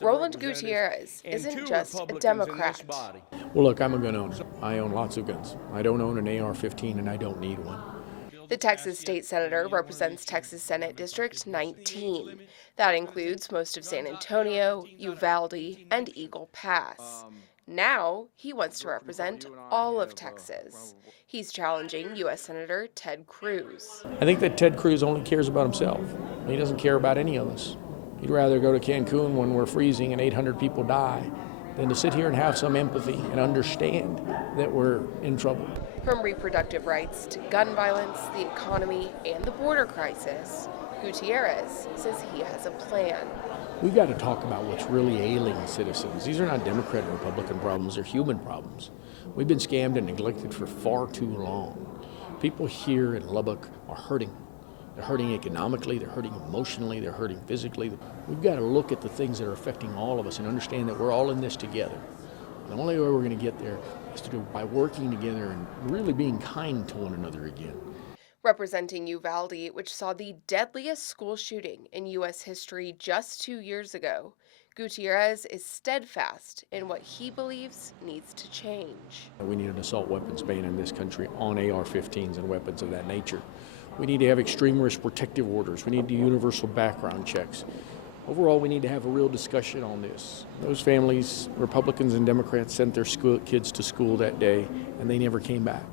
Roland Gutierrez isn't just a Democrat. Well, look, I'm a gun owner. I own lots of guns. I don't own an AR-15 and I don't need one. The Texas state senator represents Texas Senate District 19. That includes most of San Antonio, Uvalde, and Eagle Pass. Now he wants to represent all of Texas. He's challenging U.S. Senator Ted Cruz. I think that Ted Cruz only cares about himself. He doesn't care about any of us. He'd rather go to Cancun when we're freezing and 800 people die than to sit here and have some empathy and understand that we're in trouble. From reproductive rights to gun violence, the economy, and the border crisis, Gutierrez says he has a plan. We've got to talk about what's really ailing citizens. These are not Democrat and Republican problems, they're human problems. We've been scammed and neglected for far too long. People here in Lubbock are hurting. They're hurting economically, they're hurting emotionally, they're hurting physically. We've got to look at the things that are affecting all of us and understand that we're all in this together. The only way we're going to get there is to do it by working together and really being kind to one another again. Representing Uvalde, which saw the deadliest school shooting in U.S. history just 2 years ago, Gutierrez is steadfast in what he believes needs to change. We need an assault weapons ban in this country on AR-15s and weapons of that nature. We need to have extreme risk protective orders. We need to do universal background checks. Overall, we need to have a real discussion on this. Those families, Republicans and Democrats, sent their kids to school that day, and they never came back.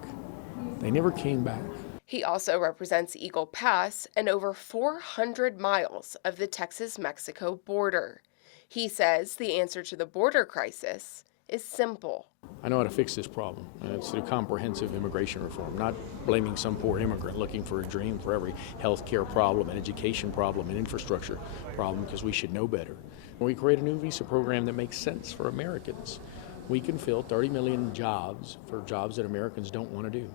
They never came back. He also represents Eagle Pass and over 400 miles of the Texas-Mexico border. He says the answer to the border crisis is simple. I know how to fix this problem, and it's through comprehensive immigration reform, not blaming some poor immigrant looking for a dream for every health care problem, an education problem, an infrastructure problem, because we should know better. When we create a new visa program that makes sense for Americans, we can fill 30 million jobs for jobs that Americans don't want to do.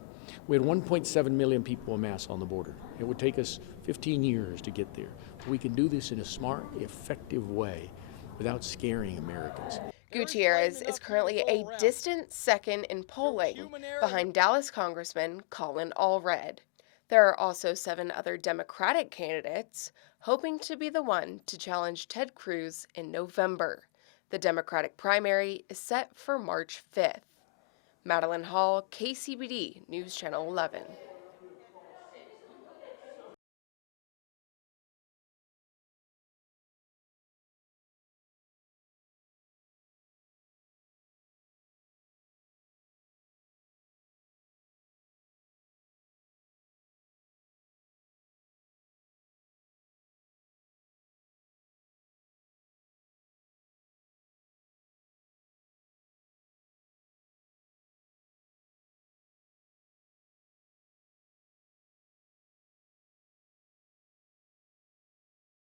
We had 1.7 million people amass on the border. It would take us 15 years to get there. We can do this in a smart, effective way without scaring Americans. Gutierrez is currently a distant second in polling behind Dallas Congressman Colin Allred. There are also 7 other Democratic candidates hoping to be the one to challenge Ted Cruz in November. The Democratic primary is set for March 5th. Madeline Hall, KCBD News Channel 11.